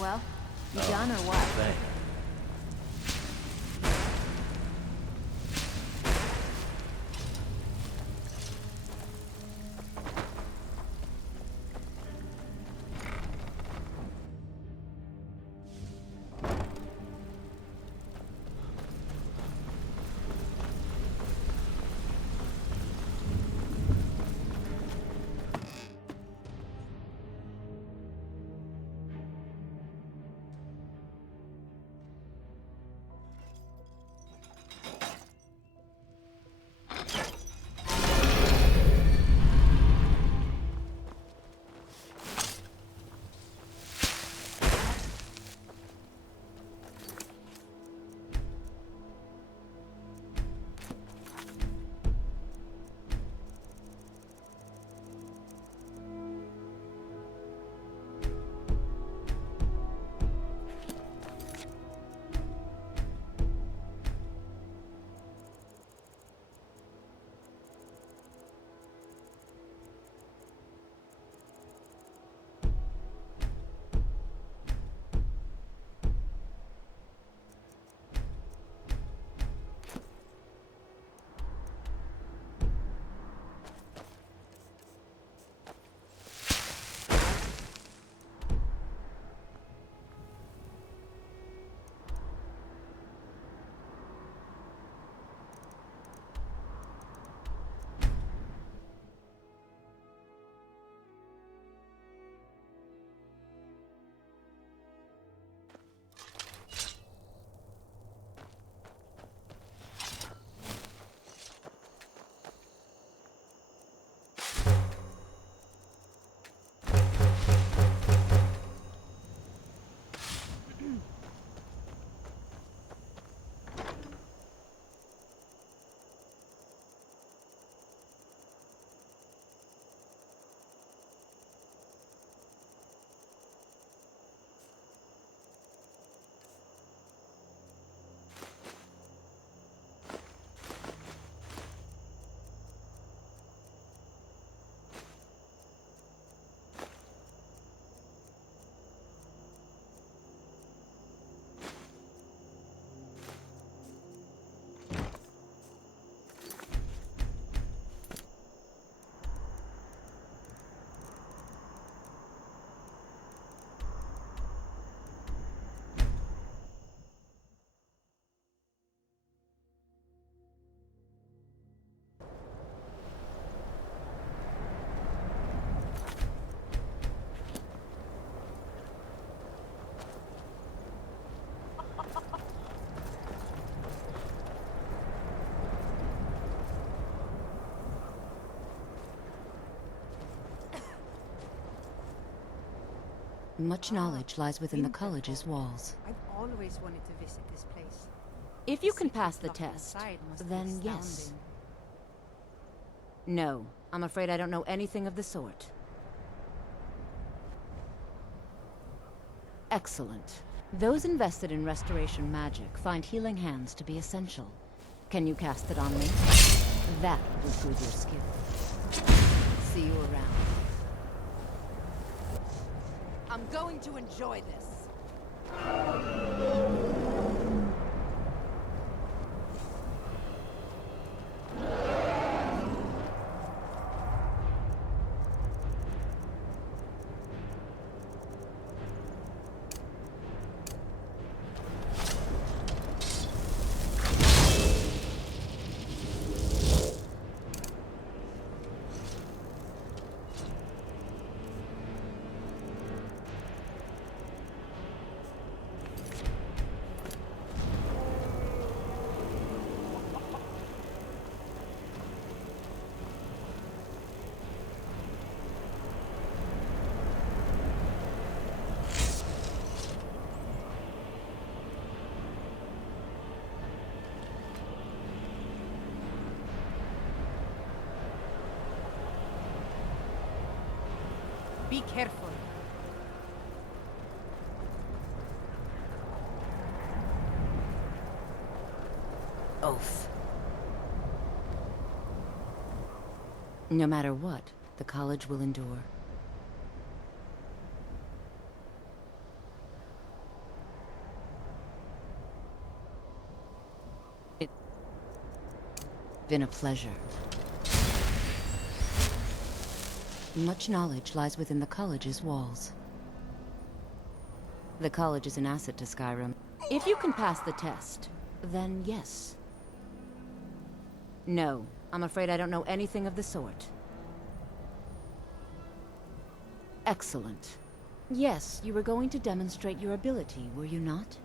Well, you done or what? Thanks. Much knowledge lies within the college's walls. I've always wanted to visit this place. If you can pass the test, then yes. No, I'm afraid I don't know anything of the sort. Excellent. Those invested in restoration magic find healing hands to be essential. Can you cast it on me? That will prove your skill. See you around. I'm going to enjoy this. Be careful. Oath. No matter what, the college will endure. Been a pleasure. Much knowledge lies within the college's walls. The college is an asset to Skyrim. If you can pass the test, then yes. No, I'm afraid I don't know anything of the sort. Excellent. Yes, you were going to demonstrate your ability, were you not?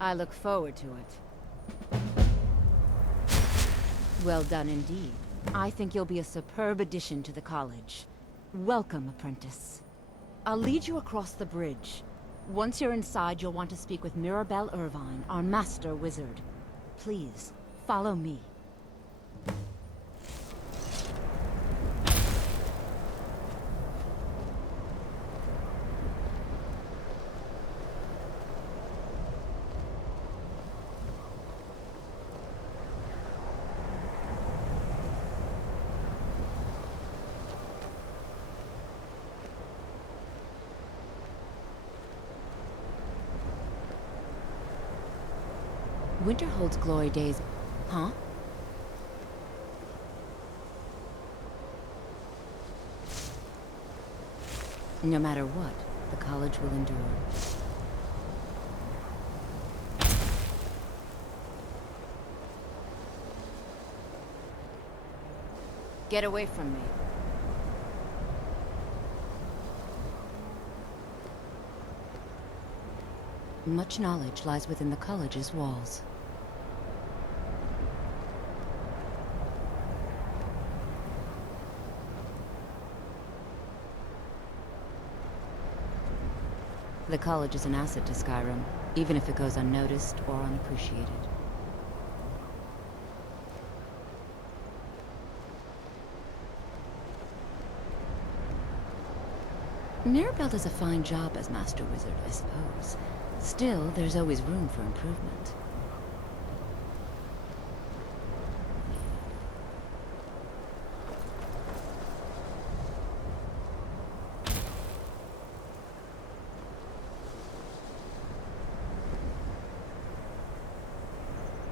I look forward to it. Well done indeed. I think you'll be a superb addition to the college. Welcome, apprentice. I'll lead you across the bridge. Once you're inside, you'll want to speak with Mirabelle Irvine, our master wizard. Please, follow me. Winter holds glory days. Huh? No matter what, the college will endure. Get away from me. Much knowledge lies within the college's walls. The college is an asset to Skyrim, even if it goes unnoticed or unappreciated. Mirabelle does a fine job as Master Wizard, I suppose. Still, there's always room for improvement.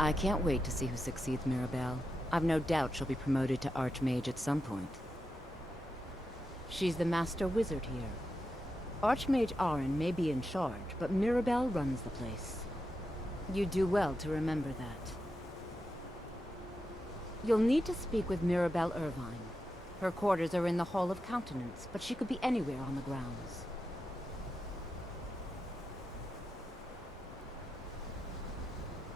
I can't wait to see who succeeds Mirabelle. I've no doubt she'll be promoted to Archmage at some point. She's the Master Wizard here. Archmage Arin may be in charge, but Mirabelle runs the place. You do well to remember that. You'll need to speak with Mirabelle Irvine. Her quarters are in the Hall of Countenance, but she could be anywhere on the grounds.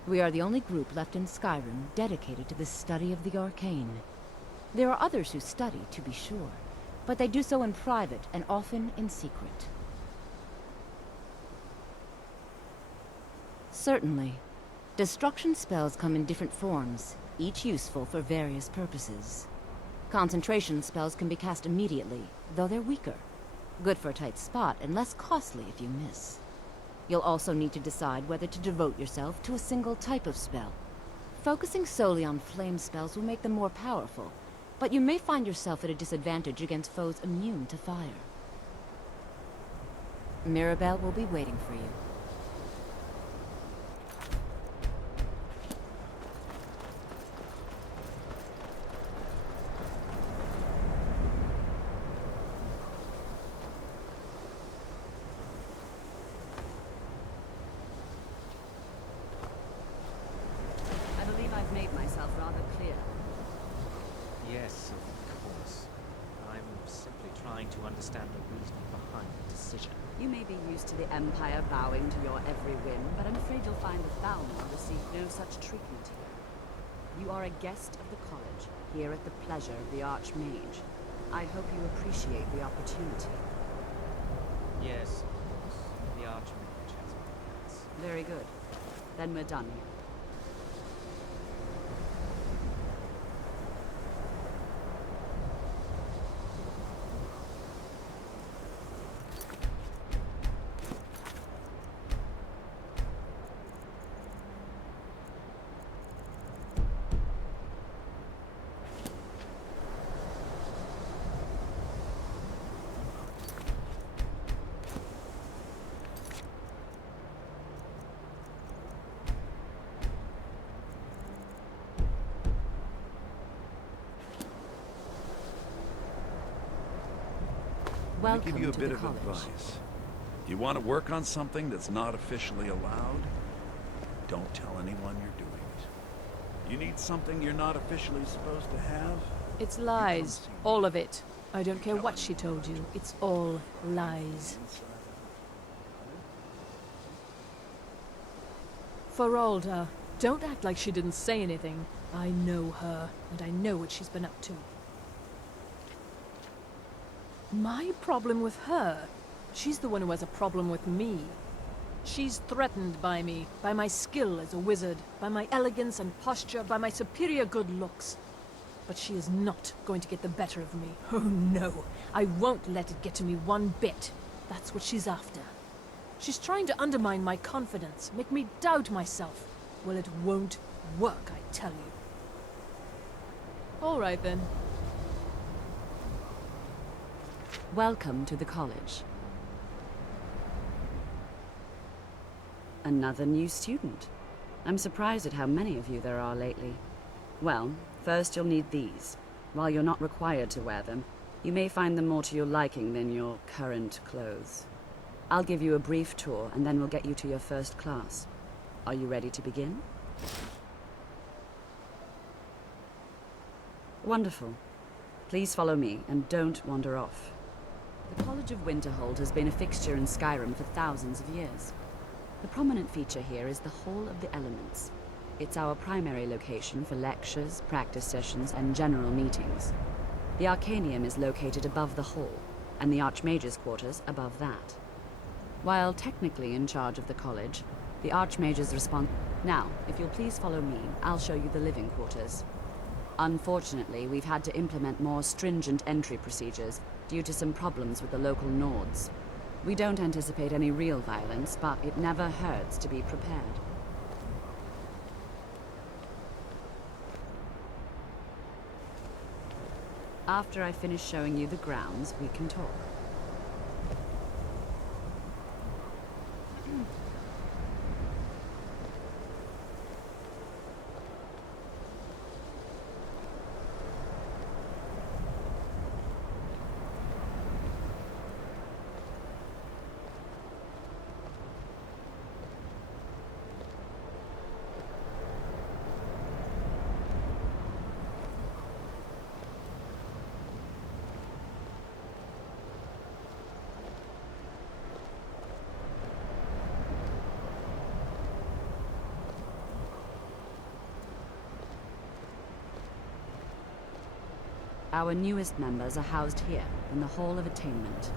We are the only group left in Skyrim dedicated to the study of the arcane. There are others who study, to be sure, but they do so in private and often in secret. Certainly. Destruction spells come in different forms, each useful for various purposes. Concentration spells can be cast immediately, though they're weaker. Good for a tight spot and less costly if you miss. You'll also need to decide whether to devote yourself to a single type of spell. Focusing solely on flame spells will make them more powerful, but you may find yourself at a disadvantage against foes immune to fire. Mirabelle will be waiting for you. Yes, of course. I'm simply trying to understand the reason behind the decision. You may be used to the Empire bowing to your every whim, but I'm afraid you'll find that Balmor received no such treatment here. You are a guest of the college, here at the pleasure of the Archmage. I hope you appreciate the opportunity. Yes, of course. The Archmage has my thanks. Very good. Then we're done here. Let me give Welcome you a to bit the of college. advice. You want to work on something that's not officially allowed? Don't tell anyone you're doing it. You need something you're not officially supposed to have? It's lies. All of it. I don't care what she told you. It's all lies. Feralda, don't act like she didn't say anything. I know her, and I know what she's been up to. My problem with her? She's the one who has a problem with me. She's threatened by me, by my skill as a wizard, by my elegance and posture, by my superior good looks. But she is not going to get the better of me. Oh no, I won't let it get to me one bit. That's what she's after. She's trying to undermine my confidence, make me doubt myself. Well, it won't work, I tell you. All right then. Welcome to the college. Another new student. I'm surprised at how many of you there are lately. Well, first you'll need these. While you're not required to wear them, you may find them more to your liking than your current clothes. I'll give you a brief tour, and then we'll get you to your first class. Are you ready to begin? Wonderful. Please follow me, and don't wander off. The College of Winterhold has been a fixture in Skyrim for thousands of years. The prominent feature here is the Hall of the Elements. It's our primary location for lectures, practice sessions, and general meetings. The Arcanium is located above the hall, and the Archmage's quarters above that. While technically in charge of the college, the Archmage's Now, if you'll please follow me, I'll show you the living quarters. Unfortunately, we've had to implement more stringent entry procedures due to some problems with the local Nords. We don't anticipate any real violence, but it never hurts to be prepared. After I finish showing you the grounds, we can talk. Our newest members are housed here, in the Hall of Attainment.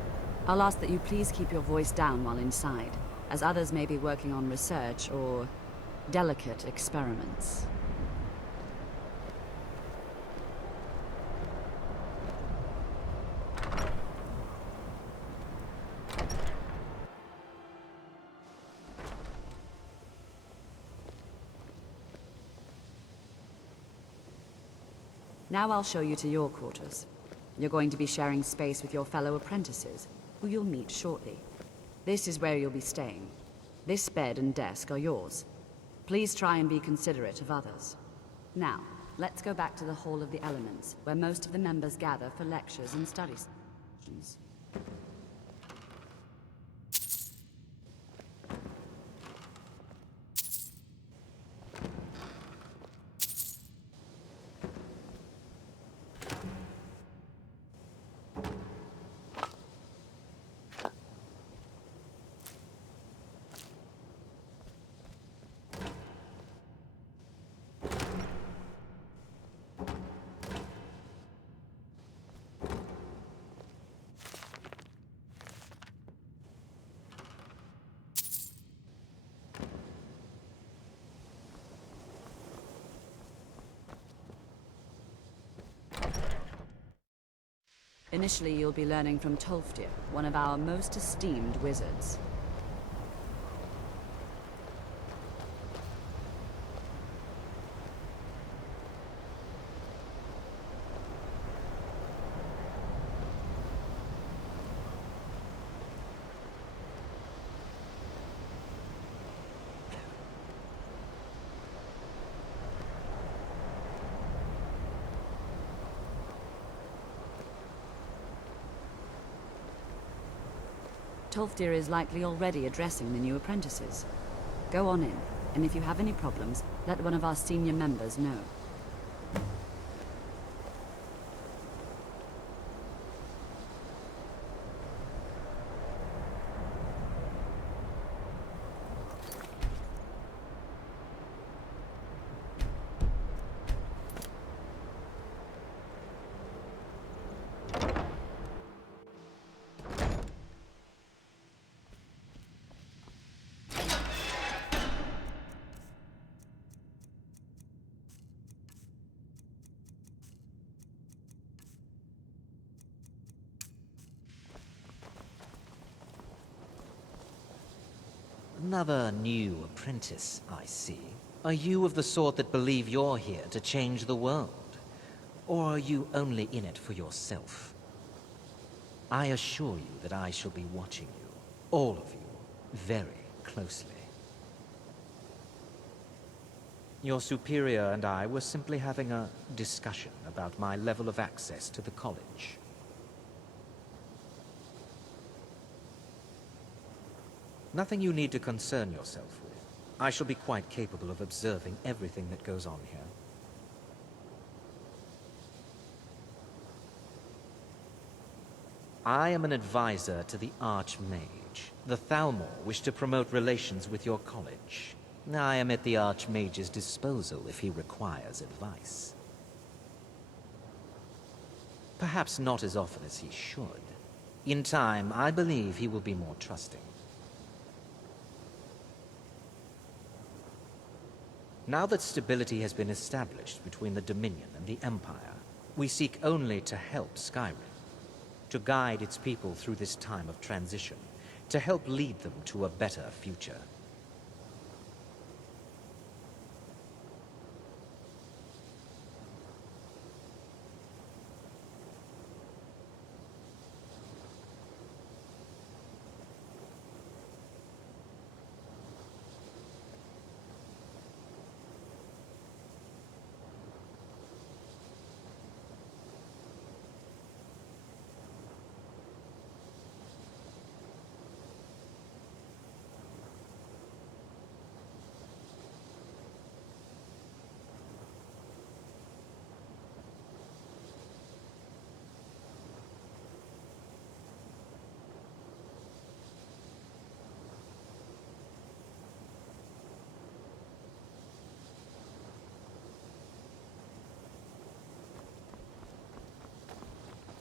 I'll ask that you please keep your voice down while inside, as others may be working on research or delicate experiments. Now I'll show you to your quarters. You're going to be sharing space with your fellow apprentices, who you'll meet shortly. This is where you'll be staying. This bed and desk are yours. Please try and be considerate of others. Now, let's go back to the Hall of the Elements, where most of the members gather for lectures and study sessions. Initially, you'll be learning from Tolfdir, one of our most esteemed wizards. Tolfdir is likely already addressing the new apprentices. Go on in, and if you have any problems, let one of our senior members know. Another new apprentice, I see. Are you of the sort that believe you're here to change the world? Or are you only in it for yourself? I assure you that I shall be watching you, all of you, very closely. Your superior and I were simply having a discussion about my level of access to the college. Nothing you need to concern yourself with. I shall be quite capable of observing everything that goes on here. I am an advisor to the Archmage. The Thalmor wish to promote relations with your college. I am at the Archmage's disposal if he requires advice. Perhaps not as often as he should. In time, I believe he will be more trusting. Now that stability has been established between the Dominion and the Empire, we seek only to help Skyrim, to guide its people through this time of transition, to help lead them to a better future.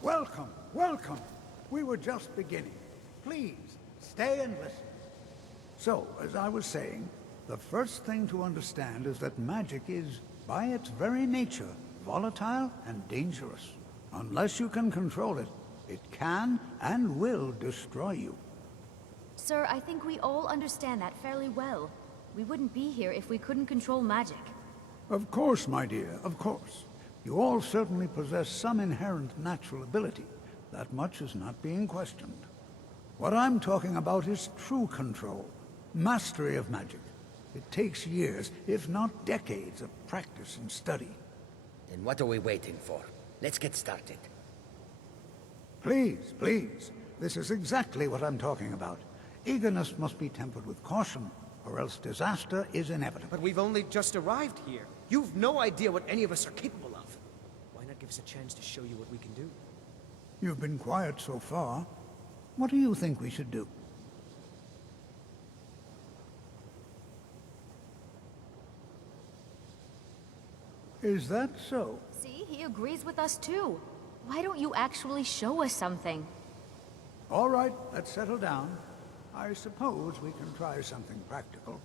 Welcome, welcome. We were just beginning. Please, stay and listen. So, as I was saying, the first thing to understand is that magic is, by its very nature, volatile and dangerous. Unless you can control it, it can and will destroy you. Sir, I think we all understand that fairly well. We wouldn't be here if we couldn't control magic. Of course, my dear, of course. You all certainly possess some inherent natural ability. That much is not being questioned. What I'm talking about is true control, mastery of magic. It takes years, if not decades, of practice and study. Then what are we waiting for? Let's get started. Please, please. This is exactly what I'm talking about. Eagerness must be tempered with caution, or else disaster is inevitable. But we've only just arrived here. You've no idea what any of us are capable of. Why not give us a chance to show you what we can do? You've been quiet so far. What do you think we should do? Is that so? See, he agrees with us too. Why don't you actually show us something? All right, let's settle down. I suppose we can try something practical.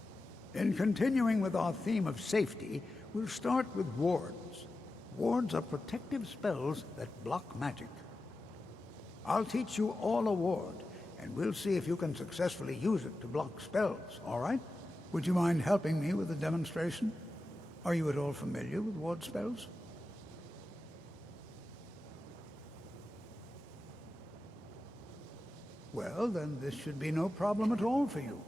In continuing with our theme of safety, we'll start with wards. Wards are protective spells that block magic. I'll teach you all a ward, and we'll see if you can successfully use it to block spells, all right? Would you mind helping me with the demonstration? Are you at all familiar with ward spells? Well, then this should be no problem at all for you.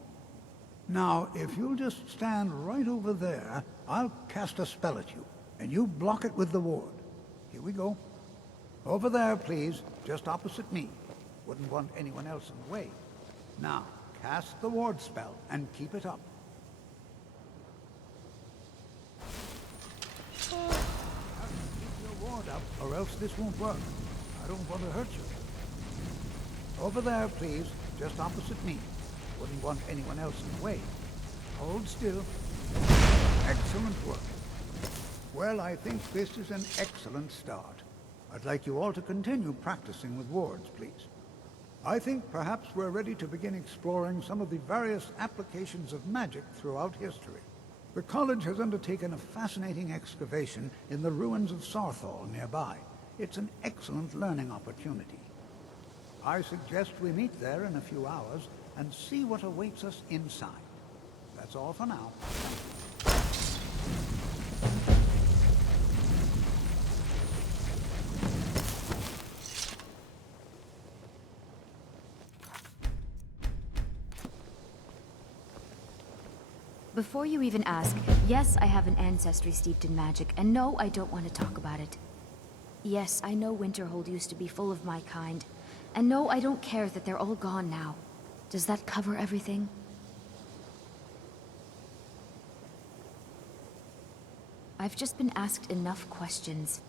Now, if you'll just stand right over there, I'll cast a spell at you, and you block it with the ward. Here we go. Over there, please, just opposite me. Wouldn't want anyone else in the way. Now, cast the ward spell and keep it up. You have to keep your ward up, or else this won't work. I don't want to hurt you. Over there, please, just opposite me. Wouldn't want anyone else in the way. Hold still. Excellent work. Well, I think this is an excellent start. I'd like you all to continue practicing with wards, please. I think perhaps we're ready to begin exploring some of the various applications of magic throughout history. The college has undertaken a fascinating excavation in the ruins of Sarthal nearby. It's an excellent learning opportunity. I suggest we meet there in a few hours and see what awaits us inside. That's all for now. Before you even ask, yes, I have an ancestry steeped in magic, and no, I don't want to talk about it. Yes, I know Winterhold used to be full of my kind, and no, I don't care that they're all gone now. Does that cover everything? I've just been asked enough questions.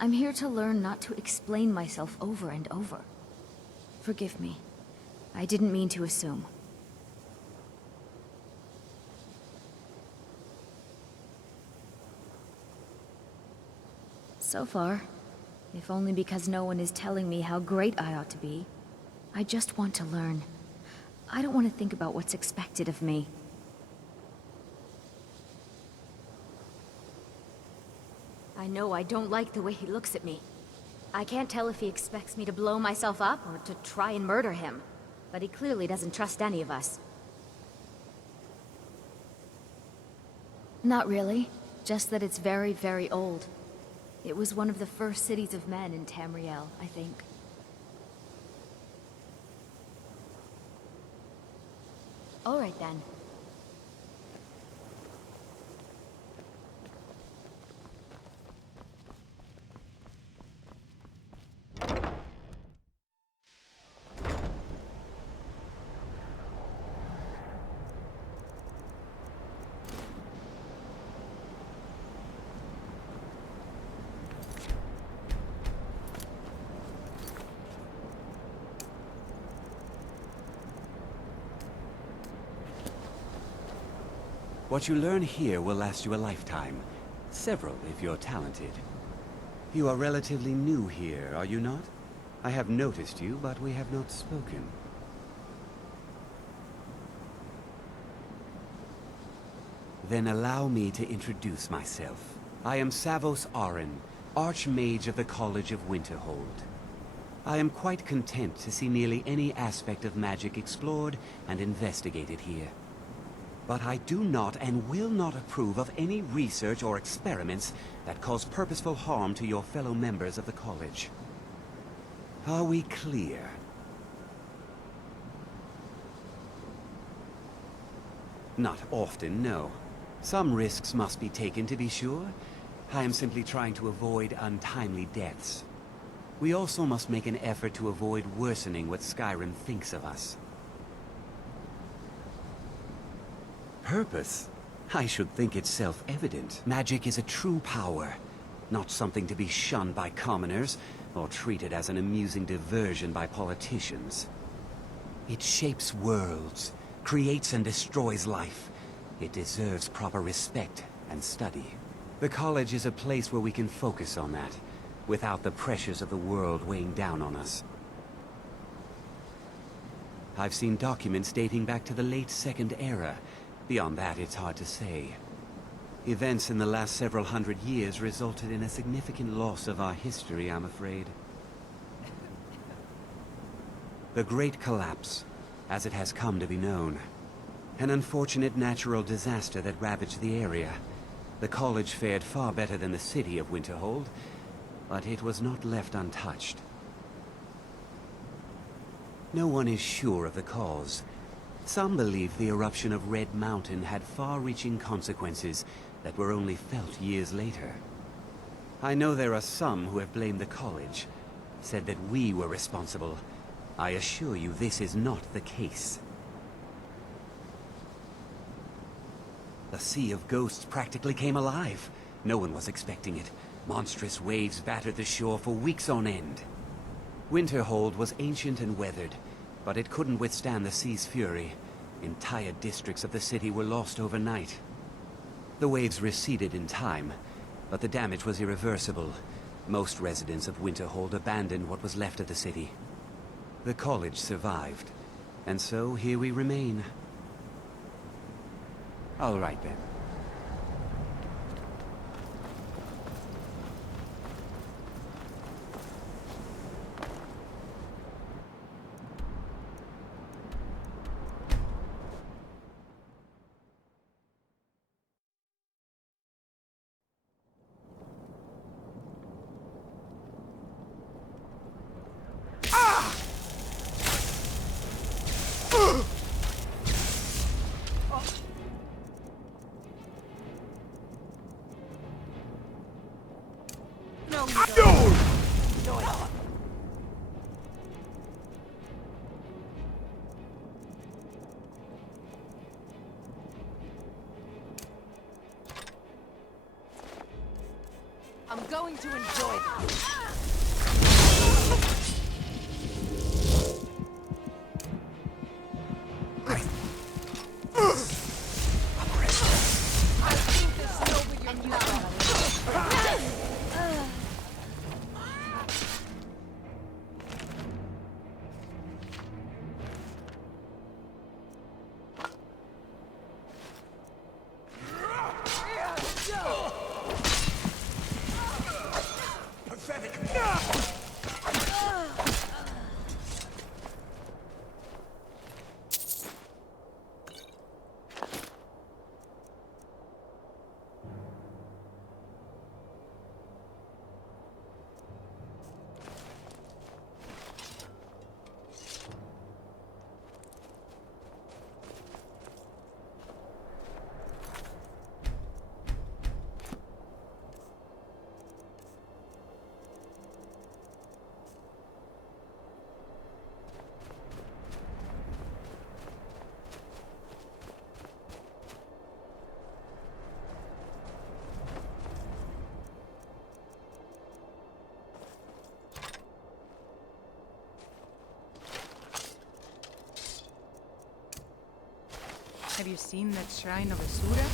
I'm here to learn, not to explain myself over and over. Forgive me. I didn't mean to assume. So far, if only because no one is telling me how great I ought to be. I just want to learn. I don't want to think about what's expected of me. I know I don't like the way he looks at me. I can't tell if he expects me to blow myself up or to try and murder him, but he clearly doesn't trust any of us. Not really, just that it's very, very old. It was one of the first cities of men in Tamriel, I think. All right then. What you learn here will last you a lifetime. Several, if you're talented. You are relatively new here, are you not? I have noticed you, but we have not spoken. Then allow me to introduce myself. I am Savos Arin, Archmage of the College of Winterhold. I am quite content to see nearly any aspect of magic explored and investigated here. But I do not and will not approve of any research or experiments that cause purposeful harm to your fellow members of the college. Are we clear? Not often, no. Some risks must be taken to be sure. I am simply trying to avoid untimely deaths. We also must make an effort to avoid worsening what Skyrim thinks of us. Purpose? I should think it's self-evident. Magic is a true power, not something to be shunned by commoners, or treated as an amusing diversion by politicians. It shapes worlds, creates and destroys life. It deserves proper respect and study. The college is a place where we can focus on that, without the pressures of the world weighing down on us. I've seen documents dating back to the late Second Era. Beyond that, it's hard to say. Events in the last several hundred years resulted in a significant loss of our history, I'm afraid. The Great Collapse, as it has come to be known. An unfortunate natural disaster that ravaged the area. The college fared far better than the city of Winterhold, but it was not left untouched. No one is sure of the cause. Some believe the eruption of Red Mountain had far-reaching consequences that were only felt years later. I know there are some who have blamed the college, said that we were responsible. I assure you this is not the case. The Sea of Ghosts practically came alive. No one was expecting it. Monstrous waves battered the shore for weeks on end. Winterhold was ancient and weathered, but it couldn't withstand the sea's fury. Entire districts of the city were lost overnight. The waves receded in time, but the damage was irreversible. Most residents of Winterhold abandoned what was left of the city. The college survived, and so here we remain. All right, then. I'm going to enjoy this. Have you seen that shrine of Asura?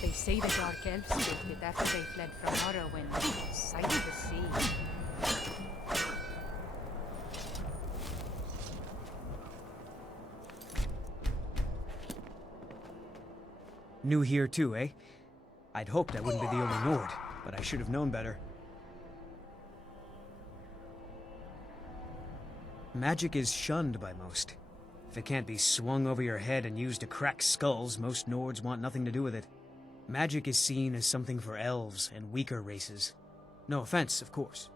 They say the Dark Elves built it after they fled from Morrowind. Sight to see. New here too, eh? I'd hoped I wouldn't be the only Nord, but I should have known better. Magic is shunned by most. If it can't be swung over your head and used to crack skulls, most Nords want nothing to do with it. Magic is seen as something for elves and weaker races. No offense, of course.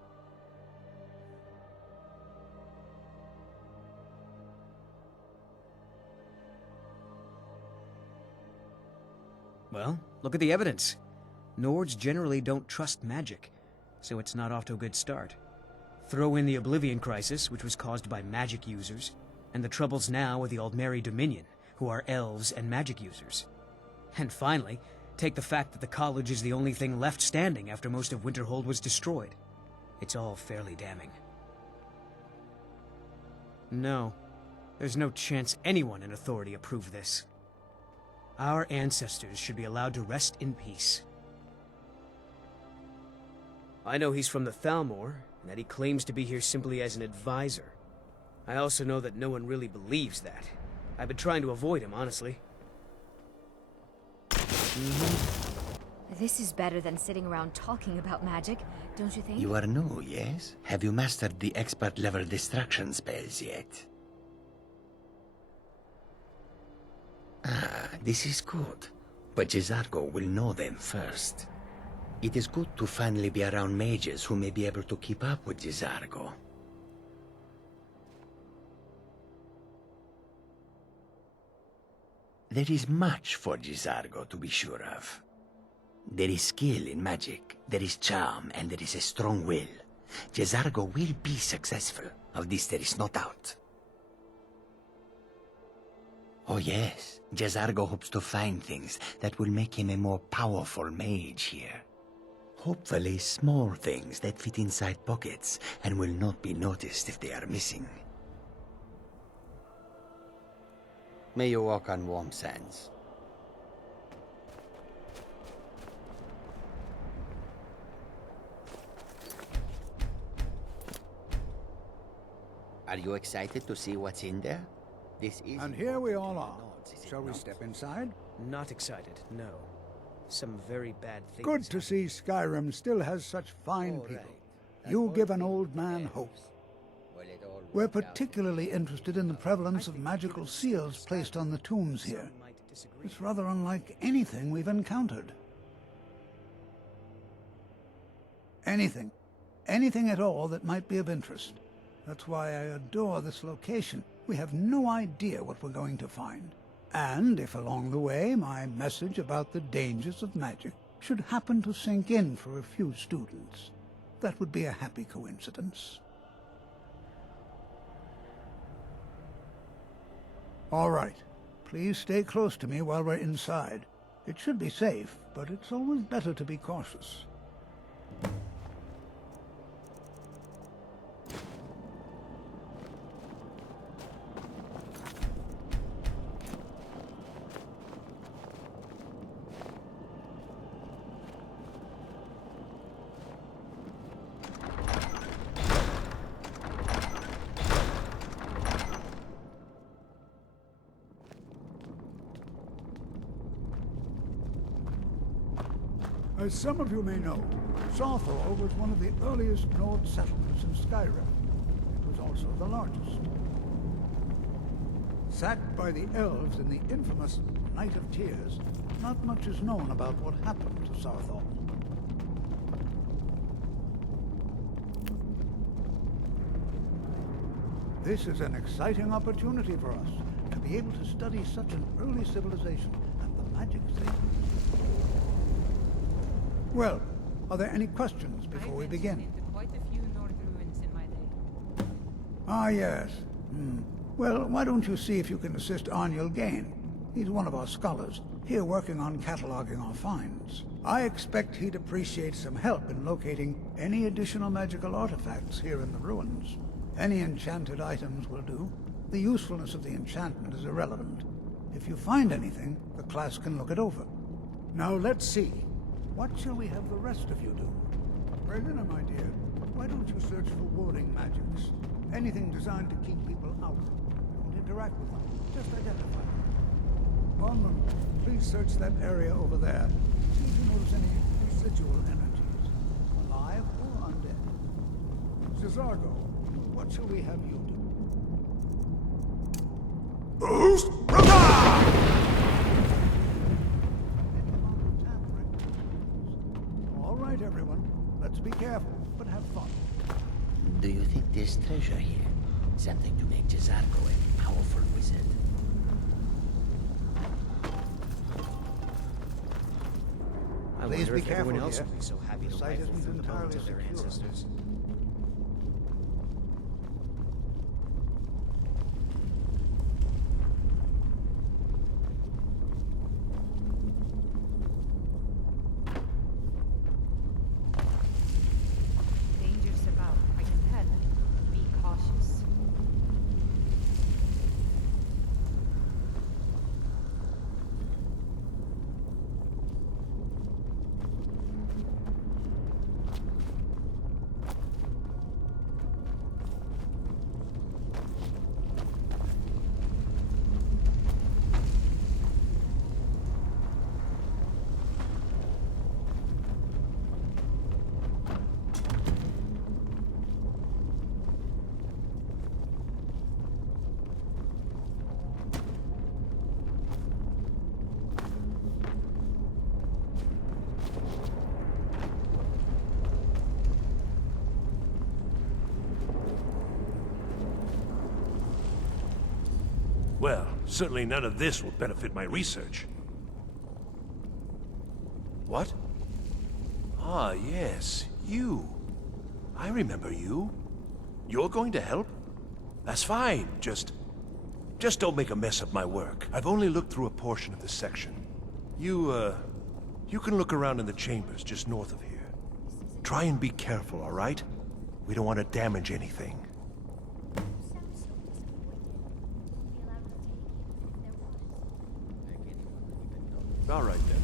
Well, look at the evidence. Nords generally don't trust magic, so it's not off to a good start. Throw in the Oblivion Crisis, which was caused by magic users, and the troubles now with the Aldmeri Dominion, who are elves and magic users. And finally, take the fact that the college is the only thing left standing after most of Winterhold was destroyed. It's all fairly damning. No, there's no chance anyone in authority approved this. Our ancestors should be allowed to rest in peace. I know he's from the Thalmor, and that he claims to be here simply as an advisor. I also know that no one really believes that. I've been trying to avoid him, honestly. This is better than sitting around talking about magic, don't you think? You are new, yes? Have you mastered the expert-level distraction spells yet? Ah, this is good. But Jizargo will know them first. It is good to finally be around mages who may be able to keep up with Jizargo. There is much for Jizargo to be sure of. There is skill in magic, there is charm, and there is a strong will. Jizargo will be successful. Of this there is no doubt. Oh yes, Jazargo hopes to find things that will make him a more powerful mage here. Hopefully small things that fit inside pockets and will not be noticed if they are missing. May you walk on warm sands. Are you excited to see what's in there? This is... And here we all are. Shall we step inside? Not excited, no. Some very bad things. Good to see Skyrim still has such fine people. You give an old man hope. We're particularly interested in the prevalence of magical seals placed on the tombs here. It's rather unlike anything we've encountered. Anything. Anything at all that might be of interest. That's why I adore this location. We have no idea what we're going to find. And if along the way my message about the dangers of magic should happen to sink in for a few students, that would be a happy coincidence. All right. Please stay close to me while we're inside. It should be safe, but it's always better to be cautious. As some of you may know, Sawthor was one of the earliest Nord settlements in Skyrim. It was also the largest. Sacked by the elves in the infamous Night of Tears, not much is known about what happened to Sawthor. This is an exciting opportunity for us to be able to study such an early civilization and the magic they used. Well, are there any questions before we begin? Quite a few Nord ruins in my day. Ah, yes. Well, why don't you see if you can assist Arniel Gain? He's one of our scholars, here working on cataloging our finds. I expect he'd appreciate some help in locating any additional magical artifacts here in the ruins. Any enchanted items will do. The usefulness of the enchantment is irrelevant. If you find anything, the class can look it over. Now let's see. What shall we have the rest of you do? Berlina, my dear, why don't you search for warding magics? Anything designed to keep people out. Don't interact with them, just identify them. Bondman, please search that area over there. See if you notice any residual energies, alive or undead. Cesargo, what shall we have you do? Boost! All right, everyone. Let's be careful, but have fun. Do you think there's treasure here? Something to make Jazargo a powerful wizard? I Please wonder be if careful everyone else here. would be so happy The to site rifle isn't through the bones entirely of their secure. ancestors. Dangers about, I can tell. Be cautious. Well, certainly none of this will benefit my research. What? Ah, yes, you. I remember you. You're going to help? That's fine, just... Just don't make a mess of my work. I've only looked through a portion of this section. You can look around in the chambers just north of here. Try and be careful, all right? We don't want to damage anything. All right, then.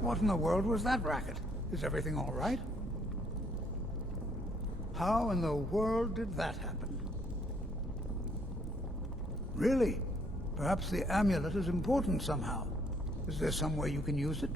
What in the world was that racket? Is everything all right? How in the world did that happen? Really? Perhaps the amulet is important somehow. Is there some way you can use it?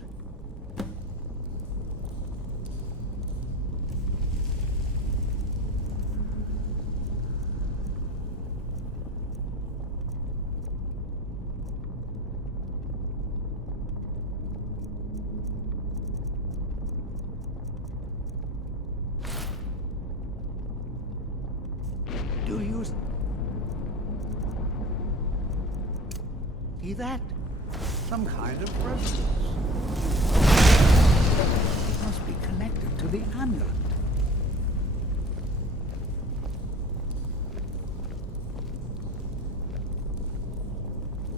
Do you see that? Some kind of resonance. It must be connected to the amulet.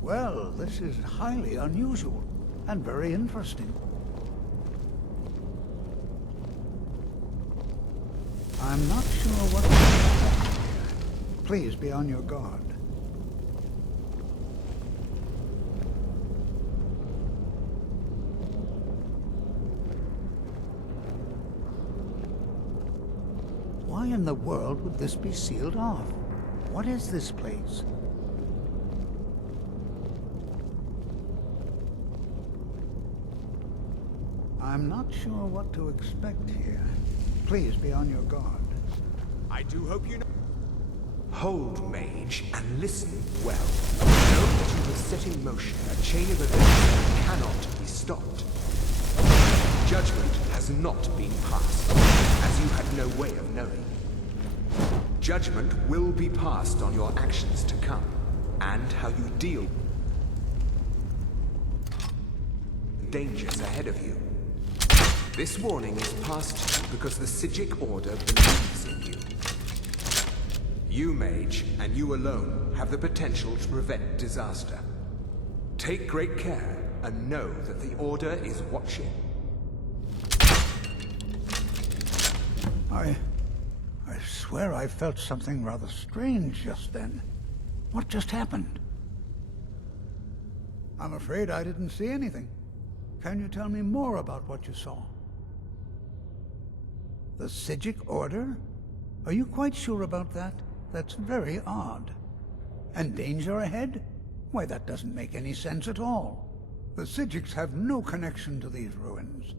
Well, this is highly unusual and very interesting. I'm not sure what to expect here. Please be on your guard. Why in the world would this be sealed off? What is this place? I'm not sure what to expect here. Please be on your guard. I do hope you know. Hold, mage, and listen well. Know that you have set in motion a chain of events that cannot be stopped. Judgment has not been passed, as you had no way of knowing. Judgment will be passed on your actions to come, and how you deal with dangers ahead of you. This warning is passed to you because the Psijic Order believes in you. You, mage, and you alone, have the potential to prevent disaster. Take great care, and know that the Order is watching. I swear I felt something rather strange just then. What just happened? I'm afraid I didn't see anything. Can you tell me more about what you saw? The Psijic Order? Are you quite sure about that? That's very odd. And danger ahead? Why, that doesn't make any sense at all. The Psijics have no connection to these ruins,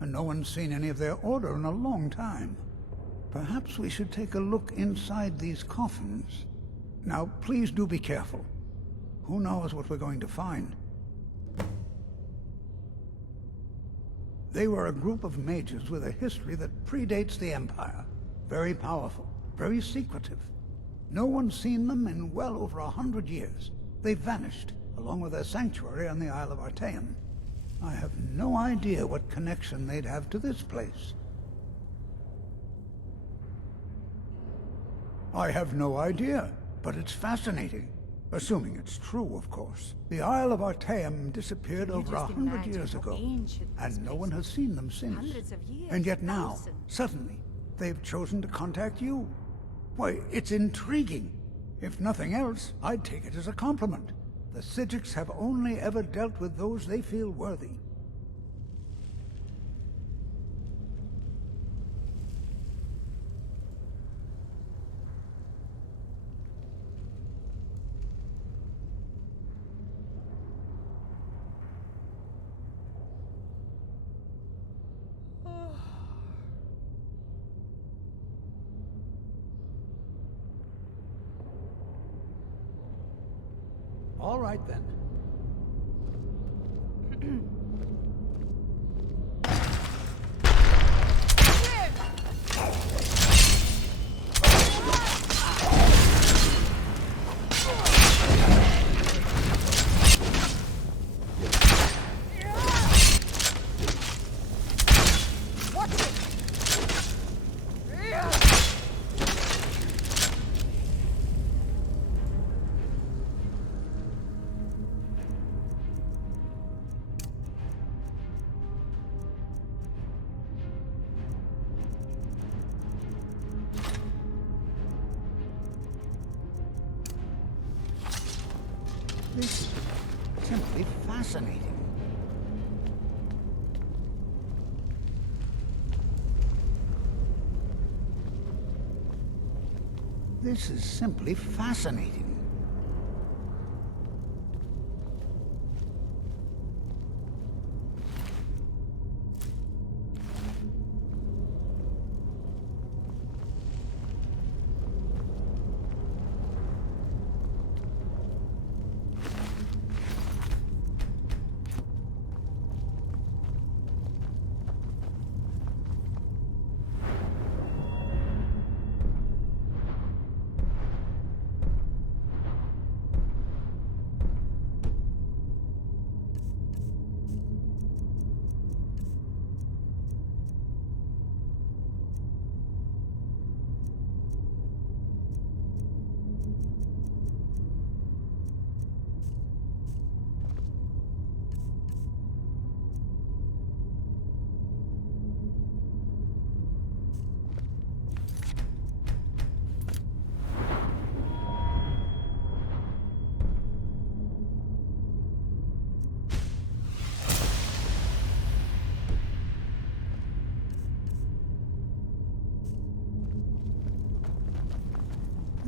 and no one's seen any of their order in a long time. Perhaps we should take a look inside these coffins. Now, please do be careful. Who knows what we're going to find? They were a group of mages with a history that predates the Empire. Very powerful, very secretive. No one's seen them in well over 100 years. They vanished, along with their sanctuary on the Isle of Artaeum. I have no idea what connection they'd have to this place. I have no idea, but it's fascinating. Assuming it's true, of course. The Isle of Artaeum disappeared over 100 years ago, and no one has seen them since. Hundreds of years, And yet now, thousands. suddenly, they've chosen to contact you. Why, it's intriguing. If nothing else, I'd take it as a compliment. The Psijics have only ever dealt with those they feel worthy. All right, then. This is simply fascinating. This is simply fascinating.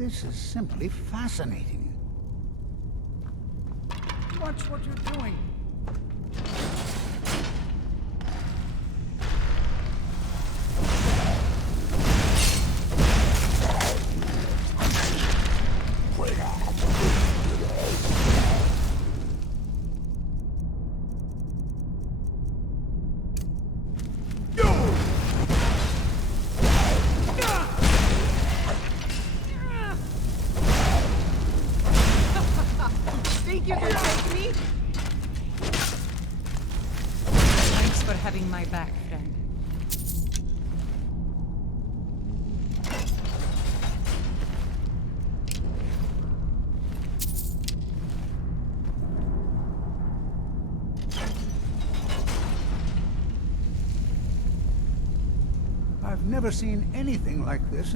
This is simply fascinating. Watch what you're doing. My back, friend. I've never seen anything like this.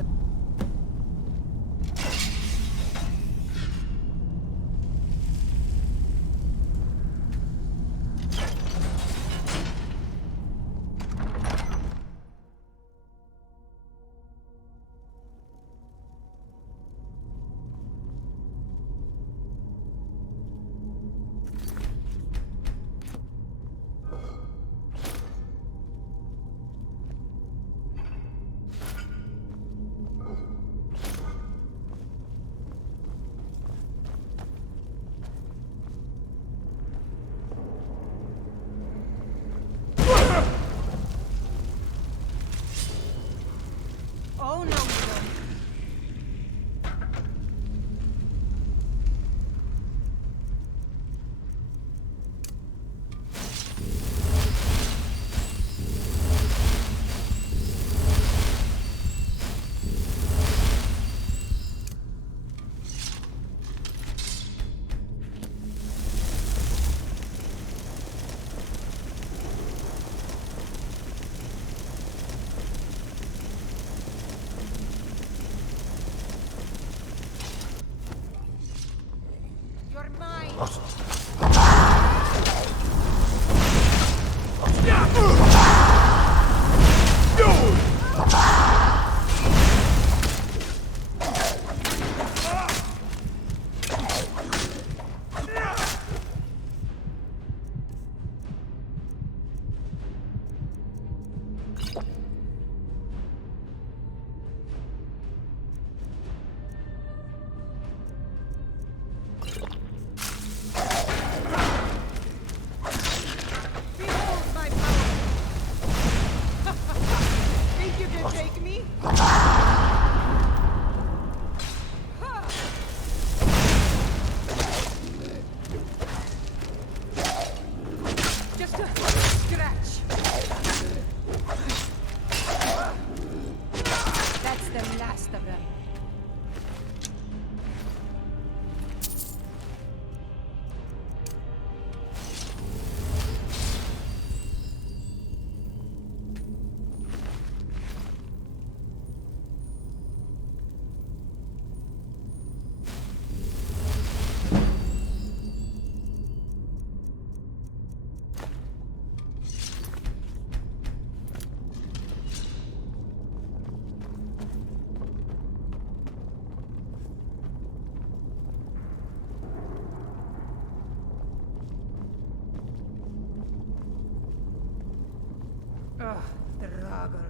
Ugh, Draugr.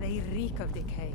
They reek of decay.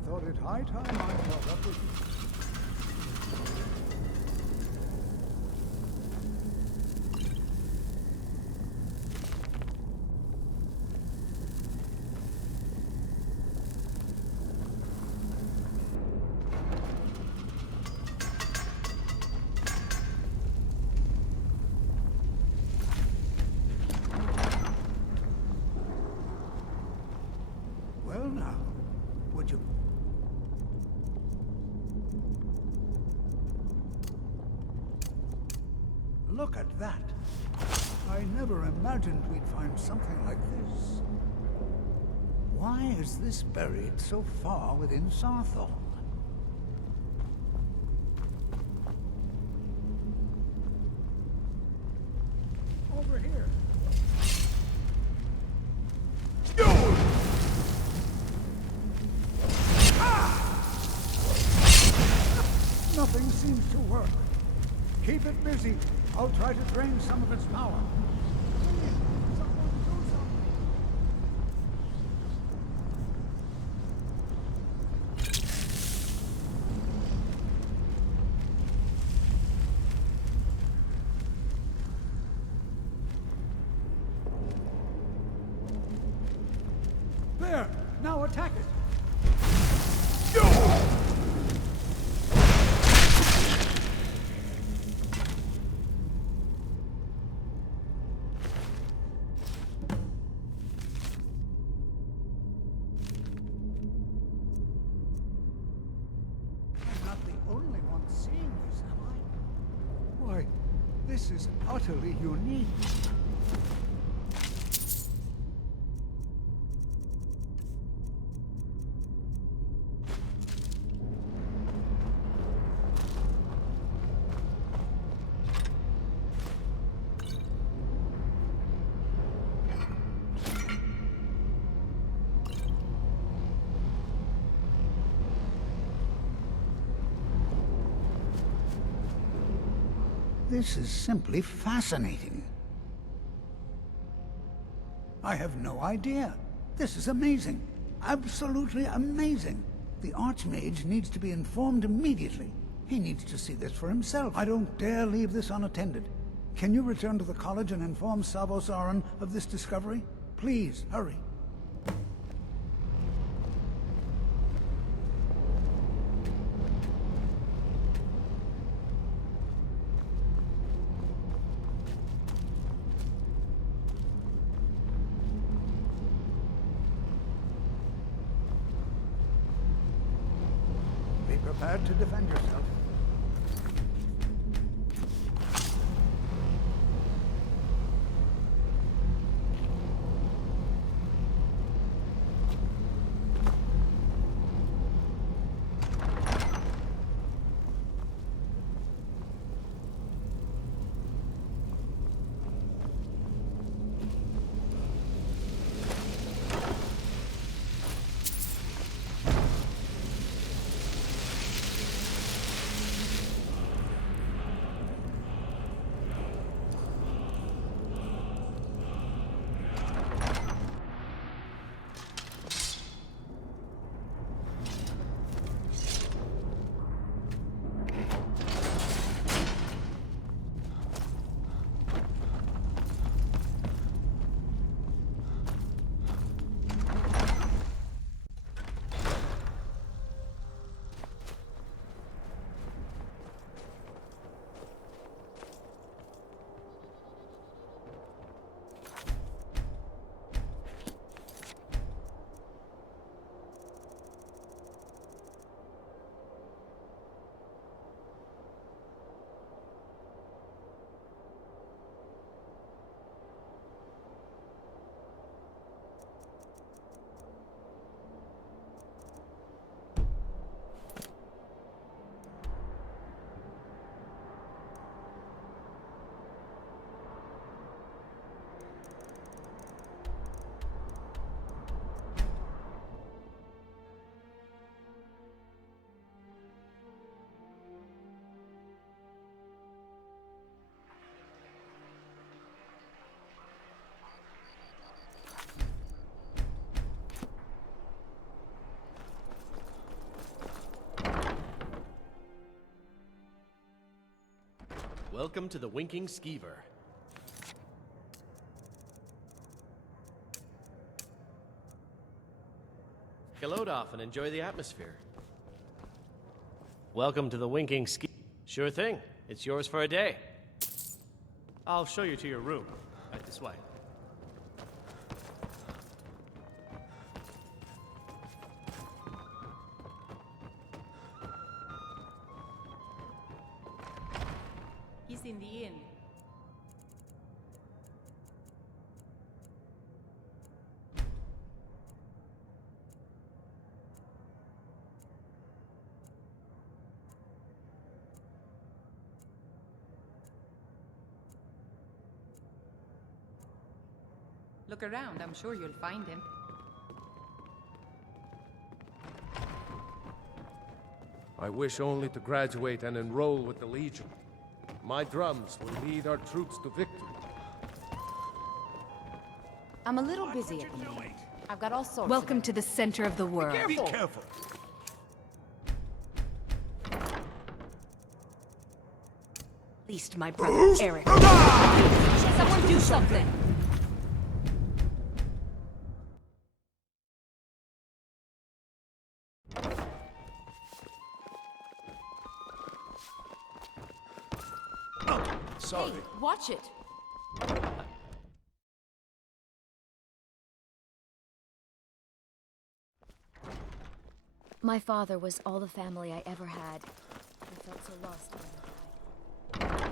I thought it high time I caught up with you. Well now, would you... Look at that. I never imagined we'd find something like this. Why is this buried so far within Sarthorn? Over here. Nothing seems to work. Keep it busy. I'll try to drain some of its power. Someone do something. There! Now attack it! This is utterly unique. This is simply fascinating. I have no idea. This is amazing. Absolutely amazing. The Archmage needs to be informed immediately. He needs to see this for himself. I don't dare leave this unattended. Can you return to the college and inform Savos Aran of this discovery? Please, hurry. Be prepared to defend yourself. Welcome to the Winking Skeever. Load off and enjoy the atmosphere. Welcome to the Winking Ski. Sure thing. It's yours for a day. I'll show you to your room. Right this way. He's in the inn. Look around, I'm sure you'll find him. I wish only to graduate and enroll with the Legion. My drums will lead our troops to victory. I'm a little busy at the moment. I've got all sorts Welcome to the center of the world. Be careful! At least my brother, Eric. Someone do something! Sorry. Hey, watch it! My father was all the family I ever had. I felt so lost when he died.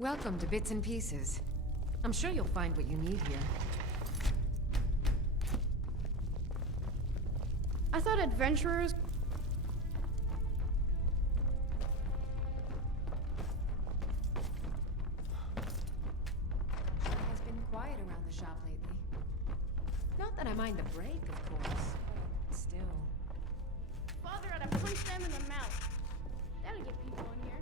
Welcome to Bits and Pieces. I'm sure you'll find what you need here. I thought adventurers... Has been quiet around the shop lately. Not that I mind the break, of course, but still. Father had to punch them in the mouth. That'll get people in here.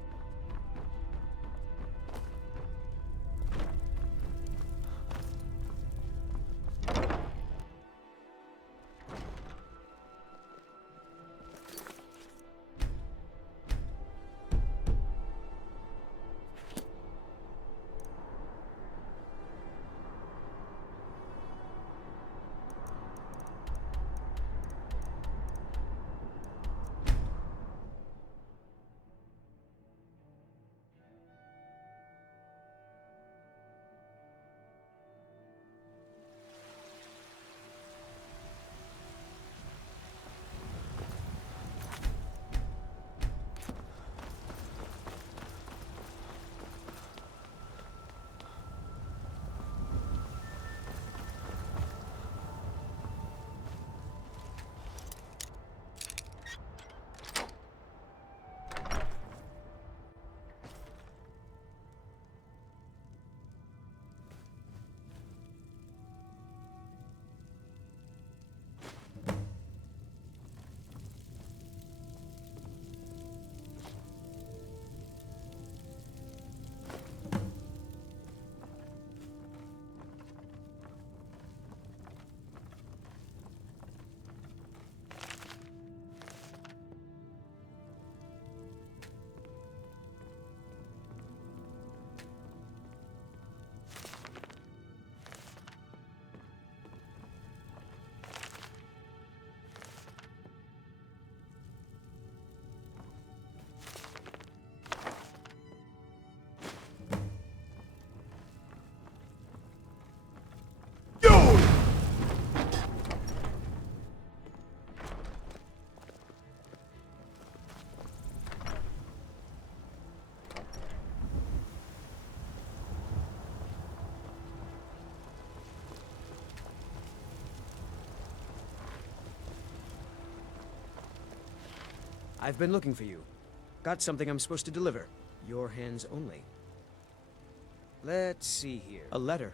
I've been looking for you. Got something I'm supposed to deliver. Your hands only. Let's see here. A letter.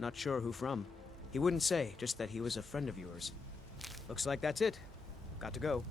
Not sure who from. He wouldn't say, just that he was a friend of yours. Looks like that's it. Got to go.